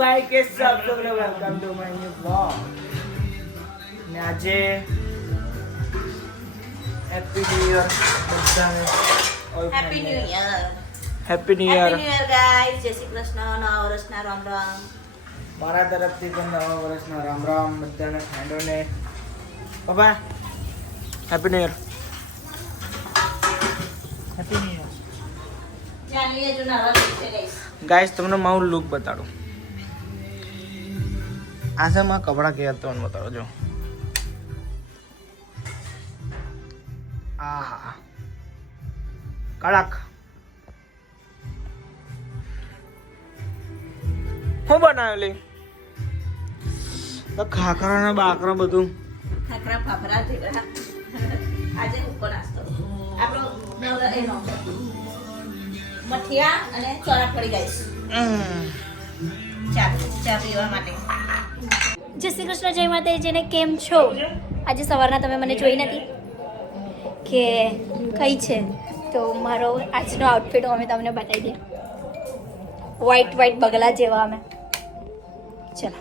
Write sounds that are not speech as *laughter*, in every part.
ભાઈ કે સબ તો welcome to my new blog ને આજે હેપી ન્યુ યર બધાને. Happy new year happy new year happy new year guys જય શ્રી કૃષ્ણ નવા વર્ષના રામ રામ મારા તરફથી પણ નવા વર્ષના રામ રામ બધાને ફ્રેન્ડોને બાબા happy new year happy new year guys તમને મારું લુક બતાડું. આ છે મારા કપડાં કે તો બતાવો જો. આહા. કડક. હું બનાવેલી? તો ખાખરા ને બાકરા બધું. ખાખરા ફાફરા ઢેબરા આજે હુક્કો નાસ્તો. આપણો એનો મઠિયા અને ચોરાફળી ગાઈસ ઉમ. ચા ચા પીવા માટે. જય શ્રી કૃષ્ણ, જય માતાજીને કેમ છો? આજે સવારના તમે મને જોઈ નથી કે કઈ છે. તો મારો આજનો આઉટફિટ અમે તમને બતાવી દઈએ. વ્હાઈટ વ્હાઈટ બગલા જેવા અમે. ચલો.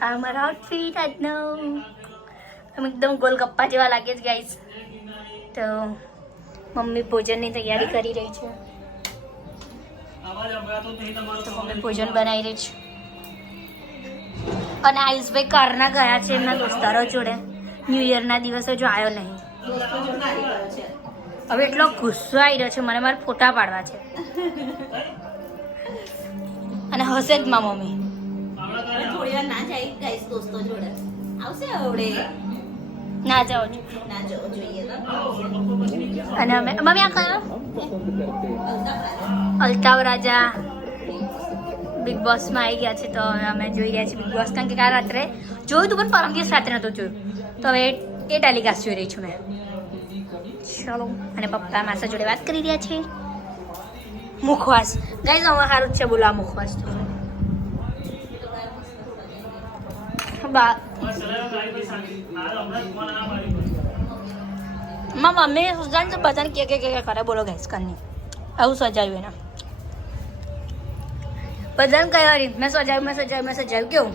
આ મારો આઉટફિટ આજનો. અમે એકદમ ગોલગપ્પા જેવા લાગે છે ગાઈસ તો મમ્મી ભોજનની તૈયારી કરી રહી છે. મમ્મી ભોજન બનાવી રહી છે. અને આયુષભાઈ કારના ગયા છે એમના દોસ્તારો જોડે. ન્યૂ યરના દિવસે જો આવ્યો નહીં. હવે એટલો ગુસ્સો આવી રહ્યો છે મને મારે ફોટા પાડવા છે. અને હશે જ માં મમ્મી. થોડી વાર ના જાય ગાઈસ દોસ્તો જોડે. આવશે આવડે. ના જાઓ ના જવો જોઈએ અને અમે મમ્મી આ કયો અલ્તાવ રાજા. બિગ બોસમાં આવી ગયા છે તો અમે જોઈ રહ્યા છીએ બિગ બોસ કારણ કે કાલ રાત્રે જોયું તું પણ પરમ દિવસ રાત્રે નહોતું જોયું. તો હવે એ ટેલિકાસ્ટ જોઈ રહી છું મેં. ચલો, અને પપ્પા માસા જોડે વાત કરી રહ્યા છે. મુખવાસ. ગાઈઝ હવે સારું જ છે બોલા મુખવાસ તો. મમ્મી સુજાન બધાને કે કે કે કરે. બોલો ગેસ કરની આવું સજાવ્યું એને. બધાને કયો રીત મેં સજાવ્યું મેં સજાવ્યું મેં સજાવ્યું કેવું?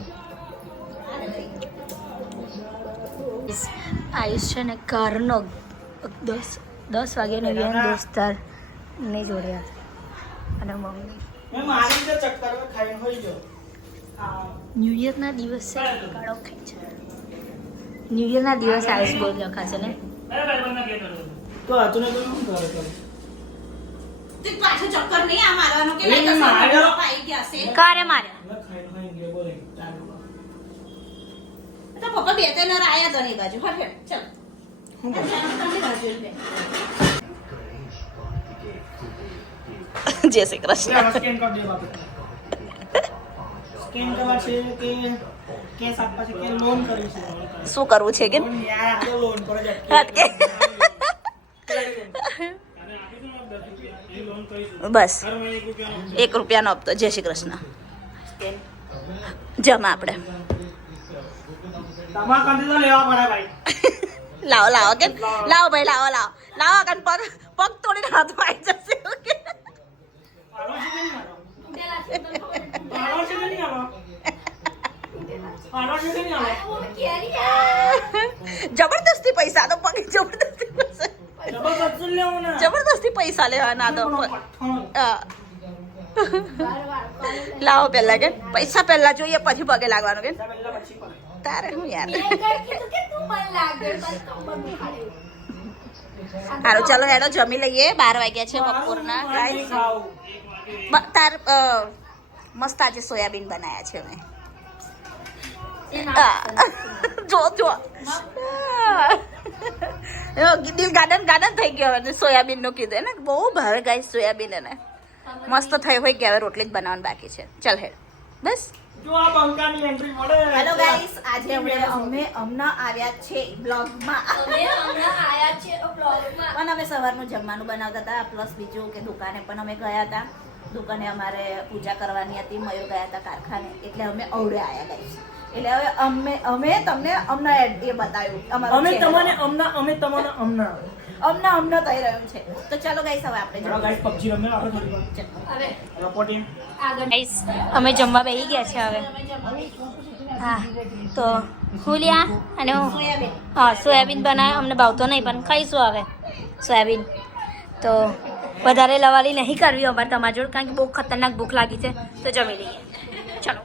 આયુષ છે ને કારનો દસ દસ વાગ્યાનો વ્યાન દોસ્તાર ને જોડે અને મમ્મી. ન્યૂ યરના દિવસે કાળો ખાય છે. ન્યૂ યરના દિવસે આયુષ ગોળ લખાશે ને? તો તો શું કરે તો તે પાછો ચક્કર નહીં આ મારવાનો કે નહીં કશું માર્યો. રોપ ગયા છે કારે માર્યા. મેં ખાઈને હોઈ બોલે તો પપ્પા બે ત્રણ આયા તો નહીં બાજુ. હટ હટ ચાલ. તમને બાજુ? લે. જય શ્રી કૃષ્ણ. સ્કેન કરી દે સ્કેન કરવા છે કે કેસ આપવા છે કે લોન કરવી છે? શું કરવું છે કે? લોન યાર આ તો લોન પર જ કે બસ. એક રૂપિયાનો હપ્તો. જય શ્રી કૃષ્ણ. જમા આપણે. તો લેવા *laughs* લાવો કે લાવો ભાઈ લાવો લાવો. લાવો કાન પગ પગ તોડીને હાથ આવી જશે ઓકે? પાડો છે કે નહીં પાડો પાડો છે કે નહીં આવો પાડો છે કે નહીં આવો જબરદસ્તી પૈસા તો પગ જબરદસ્તી પૈસા જબરદસ્ત જ લેવો ને જબરદસ્તી પૈસા લેવાના તો. લાવો પહેલા કે? પૈસા પહેલા જોઈએ પછી પગે લાગવાનું કે. તારે હું યાર? સારું ચાલો હેડો જમી લઈએ. બાર વાગ્યા છે બપોરના. તાર મસ્ત આજે સોયાબીન બનાયા છે અમે. જો જો. દિલ ગાર્ડન ગાર્ડન થઈ ગયો હવે સોયાબીનનું કીધું. એને બહુ ભાવે ગાય સોયાબીન એને. મસ્ત થઈ હોય કે હવે રોટલી જ બનાવવાની બાકી છે. ચાલ હેડ. બસ. જો આ બંકાની એન્ટ્રી મળે. હેલો ગાઈસ આજે અમે અમે હમણાં આવ્યા છે બ્લોગમાં. પણ અમે સવારનું જમવાનું બનાવતા હતા પ્લસ બીજું કે દુકાને પણ અમે ગયા હતા. દુકાને અમારે પૂજા કરવાની હતી મયુર ગયા હતા કારખાને. એટલે અમે અવડે આવ્યા ગાઈસ એટલે હવે અમે અમે તમને અમને એ બતાવ્યું અમે તમને અમના અમે તમને અમના. અમના અમના થઈ રહ્યું છે. તો ચાલો ગાઈસ હવે આપણે ચાલો ગાઈસ પબજી રમે આપણે થોડી વાર ચાલો. રપોટી ગાઈસ અમે જમવા બેહી ગયા છે હવે. હા તો ફૂલિયા અને હા સોયાબીન બનાવે અમને ભાવતો નહીં પણ ખાઈશું હવે સોયાબીન. તો વધારે લવાલી નહીં કરવી અમારે તમારી જોડે કારણ કે બહુ ખતરનાક ભૂખ લાગી છે તો જમી લઈએ. ચલો.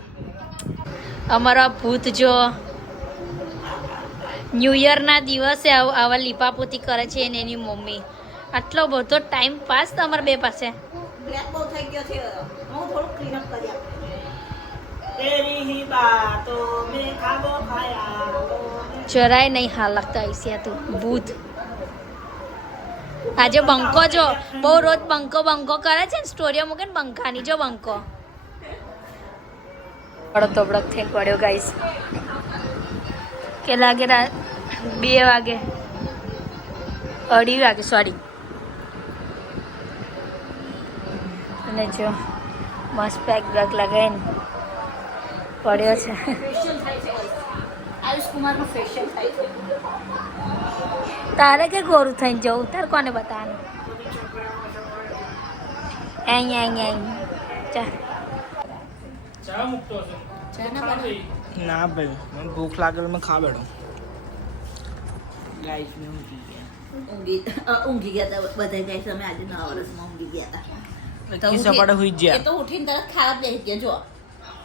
અમારો ભૂત જો ન્યૂ યરના દિવસે આવા લીપાપોતી કરે છે ને એની મમ્મી. આટલો બધો ટાઈમ પાસ તમારા બે પાસે? બ્લેક બહુ થઈ ગયો છે. હું થોડું ક્લીન અપ કરી આપું. તેરી હી બાતો મેં ખાબો ખાયા. જરાય નહીં હાલ લાગતા આઈસિયા તું ભૂત. આજે બંકો જો બહુ રોજ બંકો બંકો કરે છે ને સ્ટોરીઓ મૂકે ને બંકાની જો બંકો બડો તબડક થઈને પડ્યો ગાઈસ કે લાગે બે વાગે? અઢી વાગે સોરી અને જો મસ્ત પેક બેક લગાવીને પડ્યો છે. તારે કે ગોરું થઈને જવું? તારે કોને બતાવવાનું? અહીં અહીં અહીં ચા ચા મૂકતો હશે? ને ભાઈ મને ભૂખ લાગે મેં ખા બેઠો. ગાઈસ ને ઊંઘી ગયા. ઊંઘી ઊંઘી ગયા હતા બધા ગાઈસ અમે આજે નવા વર્ષમાં ઊંઘી ગયા હતા કિસ્સા ઊંઘી- પડે હુઈ એ તો ઉઠીને તરત ખાવા બેસી ગયા જો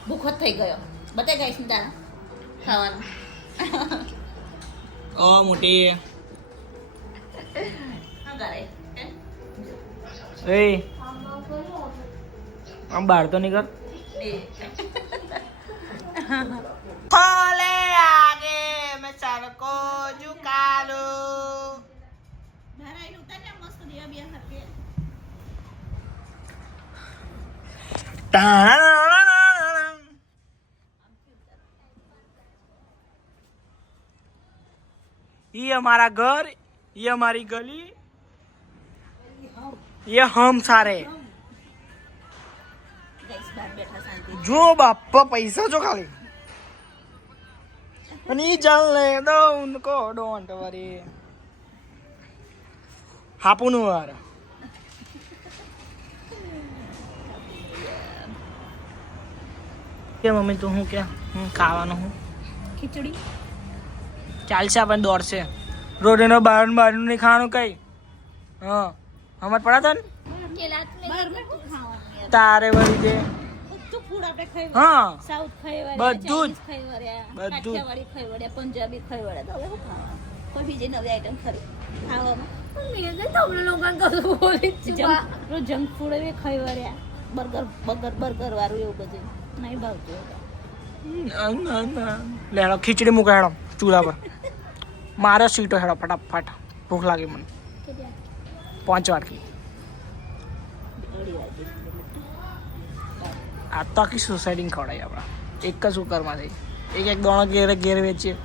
ભૂખો જ થઈ ગયો. બધા ગાઈસ ને તારા? ખાવાનું. ઓ મોટી. શું કરે? હે? એ આમ બહાર તો નીકળ *laughs* खोले आगे मैं सर को झुका लूँ ये हमारा घर ये हमारी गली ये हम सारे। જો બાપા પૈસા જો ખાલી. અને ઈ ચાલને દો ઉનકો ડોન્ટ વરી હાપુનું વાર કે મમ્મી તું હું કે? હું ખાવાનું હું? ખીચડી. ચાલશે આપણે દોડશે. રોડ એનો બહાર બહારનું નહીં ખાવાનું કઈ? હા. અમાર પડા તન. તારે વળી દે food આપણે ખાઈ હા. સાઉથ ખાઈ બધું જ. ખાઈ વળ્યા. કાઠિયાવાડી ખાઈ વળ્યા પંજાબી ખાઈ વળ્યા તો હવે શું ખાવાનું? કોઈ બીજી નવી આઈટમ ખરી? ખાવામાં? જંક જંક ફૂડ એવી ખાઈ વળ્યા. બર્ગર બર્ગર બર્ગર વાળું એવું બધું. નહીં ભાવતું લેડો ખીચડી મૂકે હેડો ચૂલા પર. મારે સીટો હેડો ફટાફટ. ભૂખ લાગી મને. પાંચ વાટકી તો આખી સોસાયટી ખવડાવી આપણા. એક જ ઉકરમાંથી એક એક દોણો ઘેરે ઘેર વેચીએ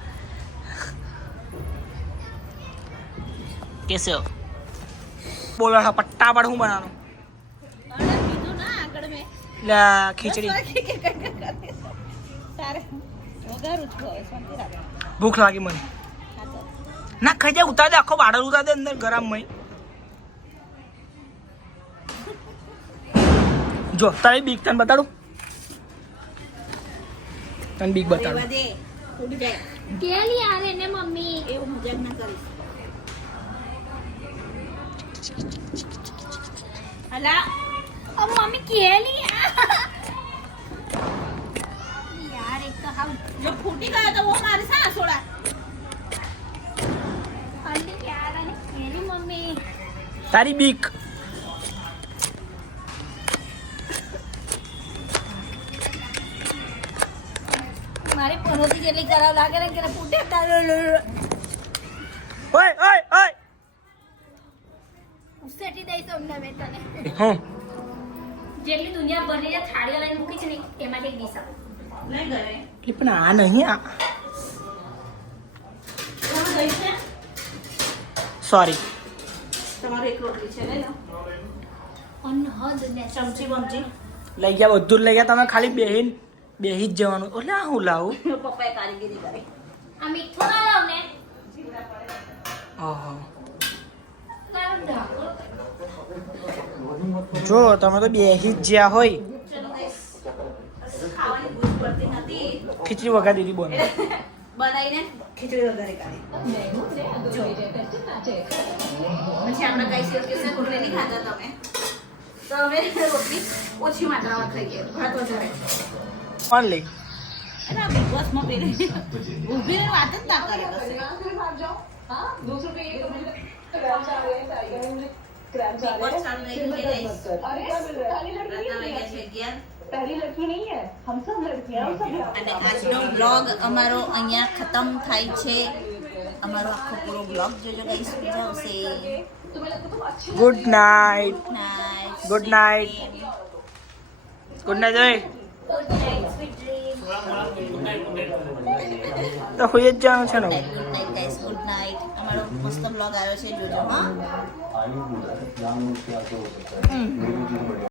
કેસે? બોલો હેડો પટ્ટાપટ હું આ ખીચડી. ભૂખ લાગી મને. ના, ખાઈ જાય ઉતાર દે, આખો બાડર ઉતાર દે અંદર ગરમ મય. જો, તારી બીક તને બતાડું. તને બીક બતાડું. કેલી આવે ને મમ્મી? એવું મજાક ના કરીશ હલા? ઓ મમ્મી કેલી યાર એક તો હાવ જો ફૂટી ગયો તો હું મારી સા સોડા. યાર અને કેલી મમ્મી. તારી બીક. મારી પનોતી જેટલી ખરાબ લાગે ને કે ફૂટે તારો ઓય ઓય ઓય. ઉસેટી દઈશ અમને મેં તને. હું જેટલી દુનિયા ભરની જે થાળીઓ લઈને મૂકી છે ને એમાંથી એક ડીશ આપો. નહીં ઘરે એટલે પણ આ નહીં આ. કોણ સોરી તમારે એક રોટલી છે લઈ અનહદ ને ચમચી બમચી. લઈ ગયા બધું લઈ ગયા તમે ખાલી બેહીન. બેહી જ જવાનું. ઓલે આ હું લાવું? *laughs* પપ્પાએ કારીગીરી કરી. આ મીઠું ના. લાવ ને ઓહો જો તમે તો બેહી જ જ્યાં હોય. ખીચડી વગા દીધી બોન. *laughs* બનાવીને ખીચડી કાઢી પછી આપણે કઈ છે કે રોટલી નહીં ખાતા તમે. તો અમે રોટલી ઓછી માત્રામાં ખાઈએ. ભાત વધારે. ઓનલી અરે આ બિગ બોસમાં પેલી ઊભી રહીને વાત જ ના કરે કશે. બિગ બોસ ચાલુ રહી ગયું કે guys? રાતના વાગ્યા છે અગિયાર. અને આજનો બ્લોગ અમારો અહીંયા ખતમ થાય છે. અમારો આખો પૂરો બ્લોગ જોજો ગાઈસ મજા આવશે. Good night night good night good night sweet dream તો હોય જ જવાનું છે ને ગુડ નાઇટ ગાઈસ ગુડ અમારો મસ્ત બ્લોગ આવ્યો છે જોજો હા.